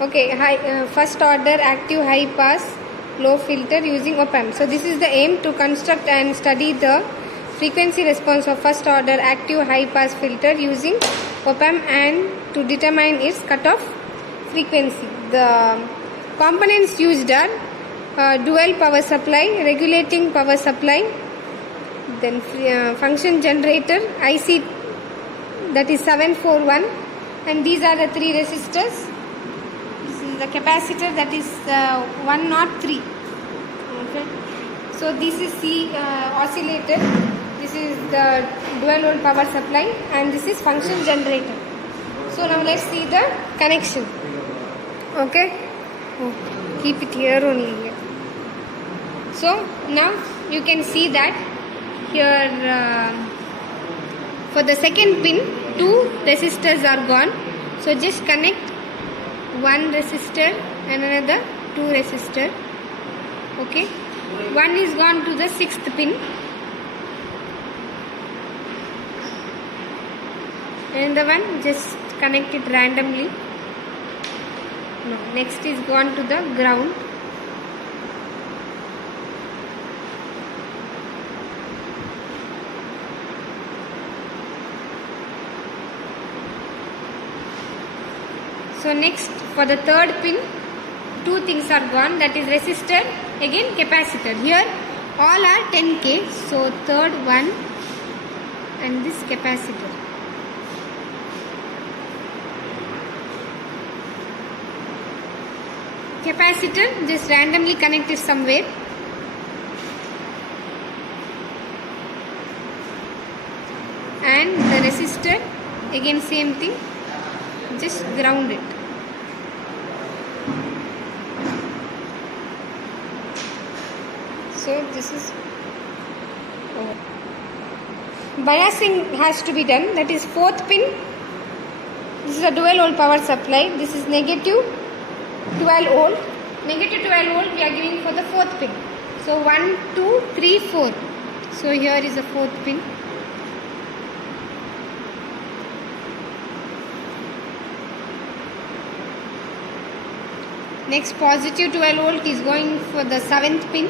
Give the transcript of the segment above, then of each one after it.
Okay, first order active high pass low filter using op-amp. So this is the aim, to construct and study the frequency response of first order active high pass filter using op-amp and to determine its cutoff frequency. The components used are dual power supply, regulating power supply, then function generator, IC, that is 741, and these are the three resistors. This is the capacitor, that is 103. Okay. So this is C oscillator, this is the dual volt power supply, and this is function generator. So now let's see the connection. Okay, keep it here only. So now you can see that here for the second pin 2 resistors are gone. So just connect one resistor and another 2 resistor. Okay, one is gone to the 6th pin and the one just connect it randomly. No, next is gone to the ground. So next for the third pin 2 things are gone, that is resistor, again capacitor. Here all are 10K, so third one and this capacitor. Capacitor just randomly connected somewhere. And the resistor again same thing, just ground it. So this is biasing has to be done, that is 4th pin. This is a dual volt power supply, this is negative 12 volt. Negative 12 volt we are giving for the 4th pin. So 1, 2, 3, 4. So here is the 4th pin. Next positive 12 volt is going for the 7th pin.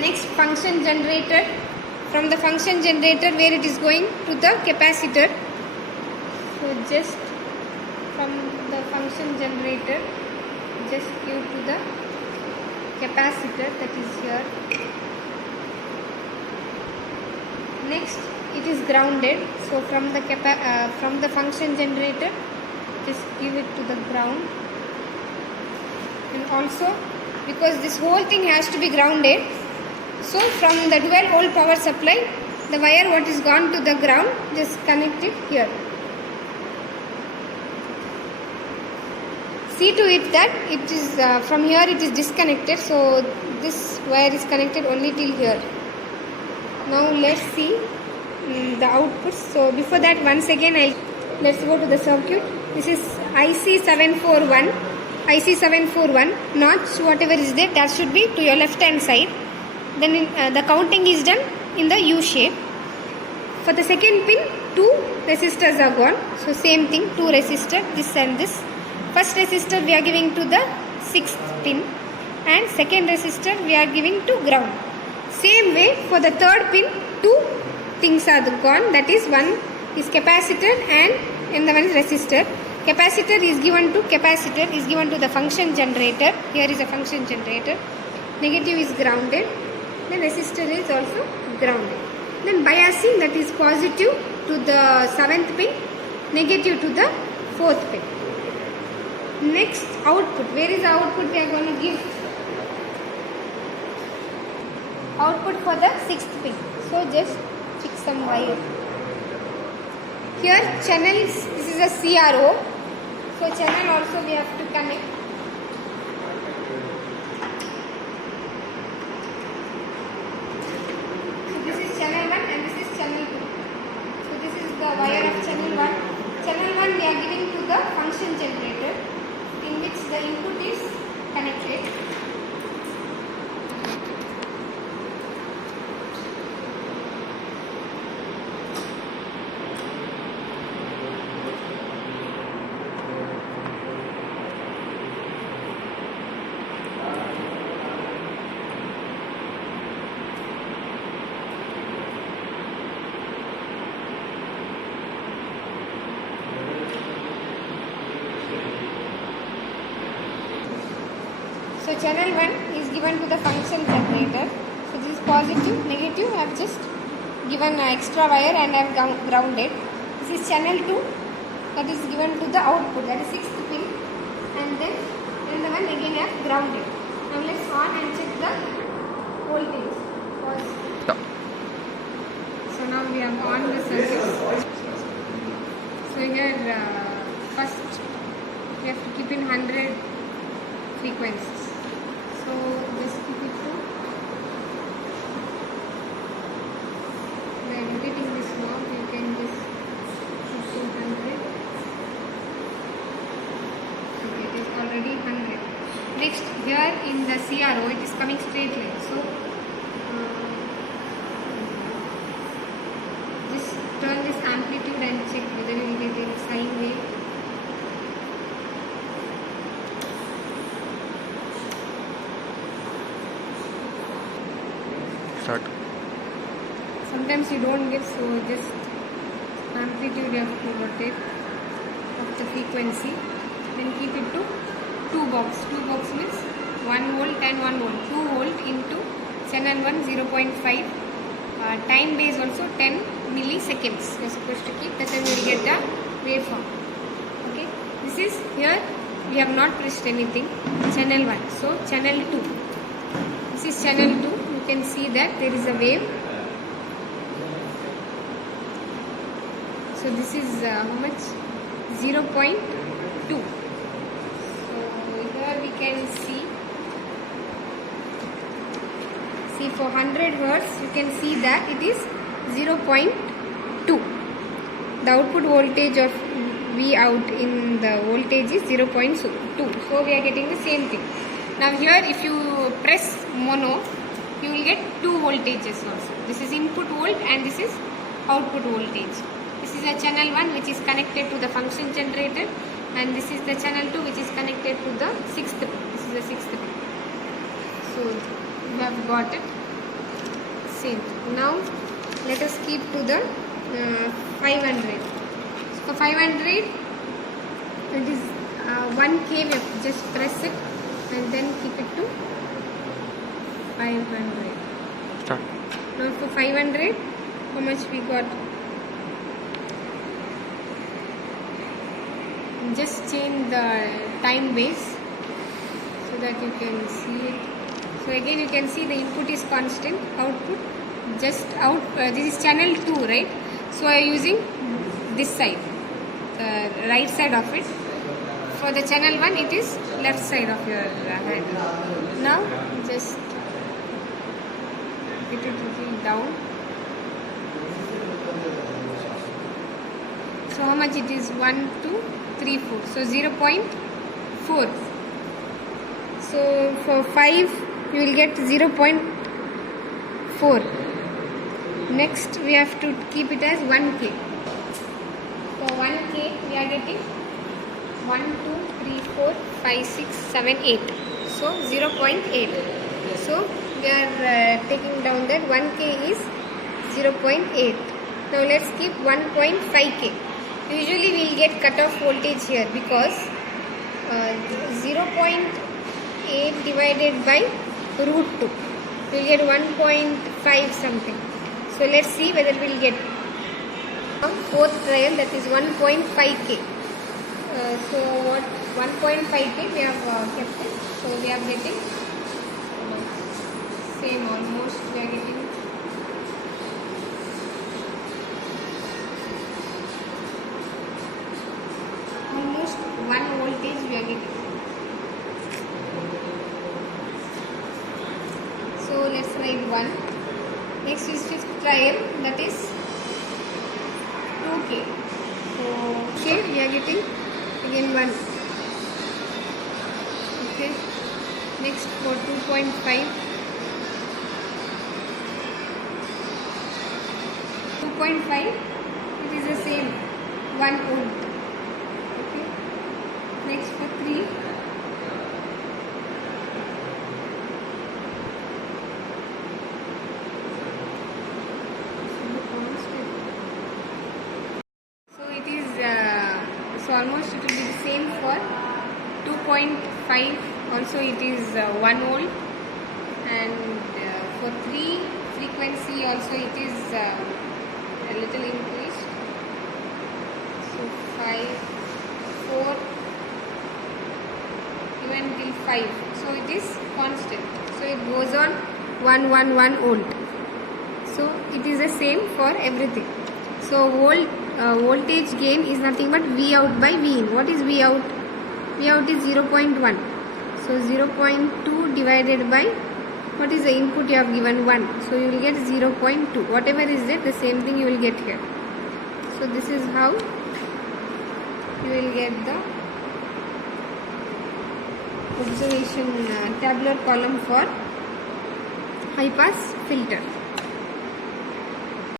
Next function generator. From the function generator where it is going to the capacitor. So just from the function generator just give to the capacitor, that is here. Next it is grounded, so from the function generator just give it to the ground. And also because this whole thing has to be grounded, so from the dual volt power supply the wire what is gone to the ground, just connect it here. See to it that it is from here it is disconnected, so this wire is connected only till here. Now let's see the outputs. So before that, once again let's go to the circuit. This is IC741. IC741 notch whatever is there, that should be to your left hand side. Then the counting is done in the U shape. For the second pin 2 resistors are gone, so same thing, 2 resistor, this and this. First resistor we are giving to the 6th pin and second resistor we are giving to ground. Same way for the third pin 2 things are gone, that is one is capacitor and the one is resistor. Capacitor is given to the function generator. Here is a function generator. Negative is grounded. Then resistor is also grounded. Then biasing, that is positive to the 7th pin, negative to the 4th pin. Next output. Where is the output we are going to give? Output for the 6th pin. So just fix some wire. Here channels, this is a CRO. So channel also we have to connect. So this is channel 1 and this is channel 2. So this is the wire of channel 1. Channel 1 we are giving to the function generator, in which the input is connected. So channel 1 is given to the function generator. So this is positive, negative. I have just given an extra wire and I have grounded. This is channel 2 that is given to the output, that is 6th pin, and then the one again I have grounded. Now let's on and check the voltage. Pause. So now we have on the circuit. So here first we have to keep in 100 frequencies. So just keep it to, when editing this knob you can just keep to 100. Okay, it is already 100. Next, here in the CRO it is coming straight line. So just turn this amplitude and check whether you will get a sine wave. Start. Sometimes you don't get, so just amplitude you have to rotate of the frequency. Then keep it to 2 box. 2 box means 1 volt and 1 volt. 2 volt into channel 1 0.5. Time base also 10 milliseconds. You are supposed to keep. That time you will get the waveform. Okay. This is here. We have not pressed anything. Channel 1. So channel 2. This is channel 2. You can see that there is a wave. So this is how much? 0.2. So here we can see for 100 hertz you can see that it is 0.2. The output voltage of V out in the voltage is 0.2. So we are getting the same thing. Now here if you press mono, you will get 2 voltages also. This is input volt and this is output voltage. This is a channel 1 which is connected to the function generator, and this is the channel 2 which is connected to the 6th pin. This is the 6th pin. So we have got it. Same. Now let us keep to the 500. So for 500 it is 1K. We have just press it and then keep it to 500. Start. Now for 500, how much we got? Just change the time base so that you can see it. So again you can see the input is constant, output just out. This is channel 2, right? So I am using this side, the right side of it. For the channel 1 it is left side of your hand. Now just get it little down. So how much it is? 1, 2, 3, 4. So 0.4. So for 5 you will get 0.4. Next we have to keep it as 1K. For 1K we are getting 1, 2, 3, 4, 5, 6, 7, 8. So 0.8. So we are taking down that 1K is 0.8. Now let's keep 1.5K. Usually we will get cutoff voltage here because 0.8 divided by root 2. We will get 1.5 something. So let's see whether we will get. Fourth trial, that is 1.5K. So what 1.5K we have kept it. So we are getting same almost. We are getting almost 1 voltage we are getting. So let's write 1. Next is fifth trial, that is 2K. So okay, we are getting again 1. Okay. Next for 2.5. 2.5, it is the same 1 ohm. Okay. Next for 3. So it is so almost it will be the same for 2.5 also it is 1 volt, and for 3 frequency also it is a little increased. So 5, 4, even till 5. So it is constant. So it goes on 1 volt. So it is the same for everything. So voltage gain is nothing but V out by V in. What is V out? V out is 0.1. So 0.2 divided by, what is the input you have given? 1. So you will get 0.2. Whatever is there, the same thing you will get here. So this is how you will get the observation tabular column for high pass filter.